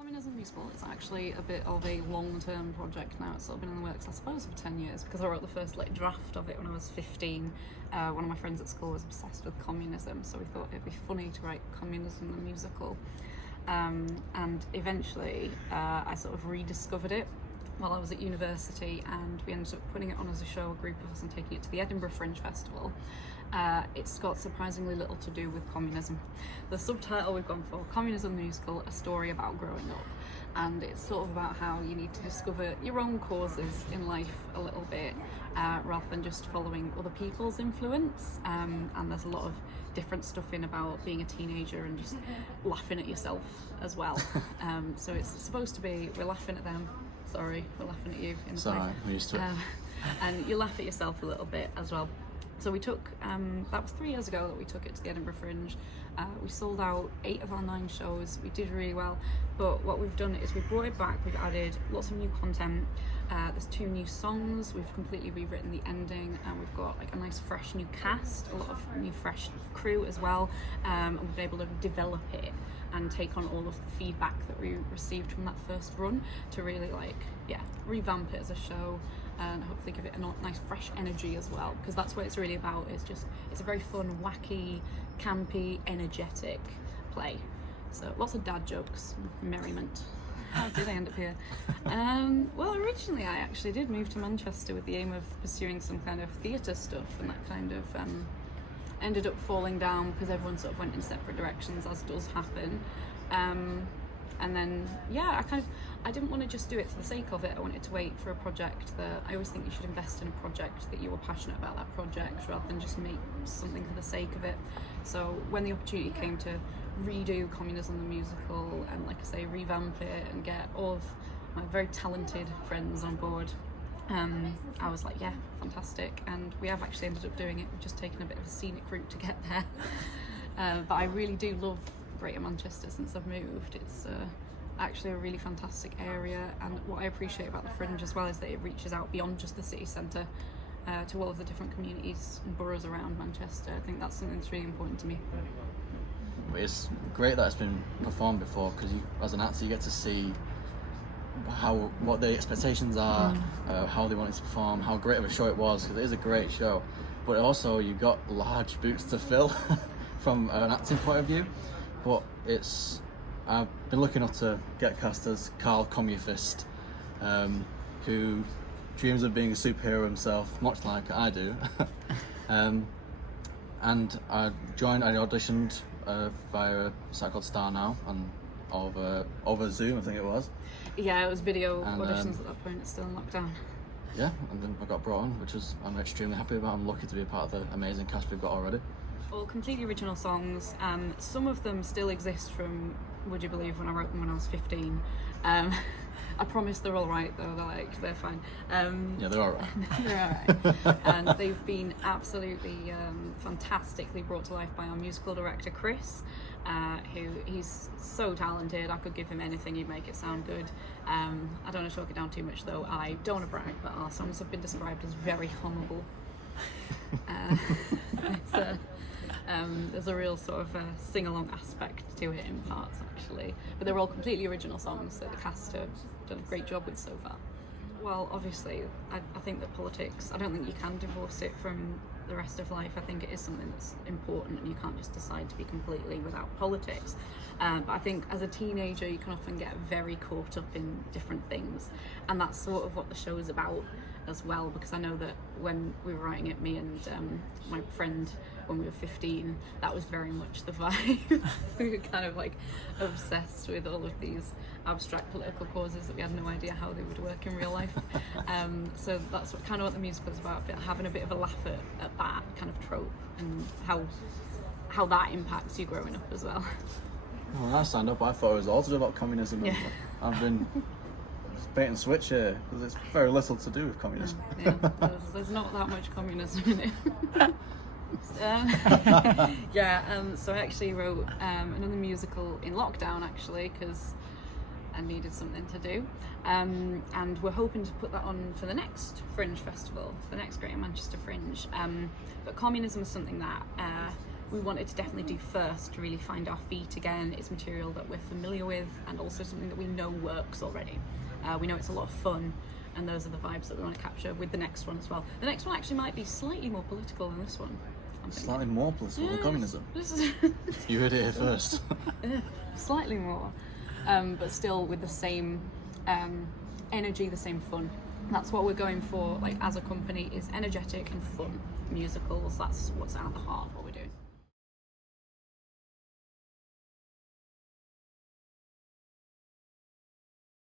Communism the Musical is actually a bit of a long-term project now. It's sort of been in the works, I suppose, for 10 years, because I wrote the first draft of it when I was 15. One of my friends at school was obsessed with communism, so we thought it'd be funny to write Communism the Musical. And eventually I sort of rediscovered it while I was at university, and we ended up putting it on as a show, a group of us, and taking it to the Edinburgh Fringe Festival. It's got surprisingly little to do with communism. The subtitle we've gone for, Communism the Musical, a story about growing up. And it's sort of about how you need to discover your own causes in life a little bit, rather than just following other people's influence. And there's a lot of different stuff in about being a teenager and just laughing at yourself as well. So it's supposed to be, we're laughing at them. Sorry, we're laughing at you in the play. Sorry, I'm used to it. And you laugh at yourself a little bit as well. So we took, that was 3 years ago that we took it to the Edinburgh Fringe. We sold out 8 of our 9 shows. We did really well. But what we've done is we've brought it back. We've added lots of new content. There's 2 new songs. We've completely rewritten the ending, and we've got a nice fresh new cast, a lot of new fresh crew as well. And we've been able to develop it and take on all of the feedback that we received from that first run to really revamp it as a show and hopefully give it a nice fresh energy as well, because that's what it's really about. It's a very fun, wacky, campy, energetic play. So lots of dad jokes, merriment. How did I end up here? Well, originally I actually did move to Manchester with the aim of pursuing some kind of theatre stuff, and that kind of ended up falling down because everyone sort of went in separate directions, as does happen. And then, I didn't want to just do it for the sake of it. I wanted to wait for a project that, I always think you should invest in a project that you were passionate about that project rather than just make something for the sake of it. So when the opportunity came to redo Communism the Musical and, like I say, revamp it and get all of my very talented friends on board, I was like, yeah, fantastic. And we have actually ended up doing it. We've just taken a bit of a scenic route to get there. But I really do love Greater Manchester since I've moved. It's actually a really fantastic area, and what I appreciate about the Fringe as well is that it reaches out beyond just the city centre to all of the different communities and boroughs around Manchester. I think that's something that's really important to me. It's great that it's been performed before, because as an actor you get to see what the expectations are, how they want it to perform, how great of a show it was, because it is a great show. But also you got large boots to fill from an acting point of view. But I've been lucky enough to get cast as Karl Kommufist, who dreams of being a superhero himself, much like I do. And I auditioned via a site called Star Now, and over Zoom, I think it was. Yeah, it was video auditions at that point. It's still in lockdown. Yeah, and then I got brought on, which I'm extremely happy about. I'm lucky to be a part of the amazing cast we've got already. All completely original songs. Some of them still exist from, would you believe, when I wrote them when I was 15. I promise they're all right though. They're fine. Yeah, they're all right. They're all right. And they've been absolutely fantastically brought to life by our musical director Chris, he's so talented. I could give him anything, he'd make it sound good. I don't want to talk it down too much though. I don't want to brag, but our songs have been described as very hummable. There's a real sort of sing-along aspect to it in parts actually, but they're all completely original songs that the cast have done a great job with so far. Well, obviously I think that politics, I don't think you can divorce it from the rest of life. I think it is something that's important, and you can't just decide to be completely without politics. But I think as a teenager you can often get very caught up in different things, and that's sort of what the show is about as well, because I know that when we were writing it, me and my friend, when we were 15, that was very much the vibe. We were kind of obsessed with all of these abstract political causes that we had no idea how they would work in real life. So that's what the musical is about, having a bit of a laugh at that kind of trope and how that impacts you growing up as well. When I signed up, I thought it was all to do about communism. Yeah. I've been bait and switch here, because it's very little to do with communism. Yeah, there's not that much communism in it. So I actually wrote another musical in lockdown actually, because I needed something to do, and we're hoping to put that on for the next Fringe Festival, the next Greater Manchester Fringe. But communism is something that we wanted to definitely do first to really find our feet again. It's material that we're familiar with and also something that we know works already. We know it's a lot of fun, and those are the vibes that we want to capture with the next one as well. The next one actually might be slightly more political than this one. Slightly more political than communism. This is You heard it here first. slightly more, but still with the same energy, the same fun. That's what we're going for, like as a company, is energetic and fun musicals. That's what's at the heart of what we're doing.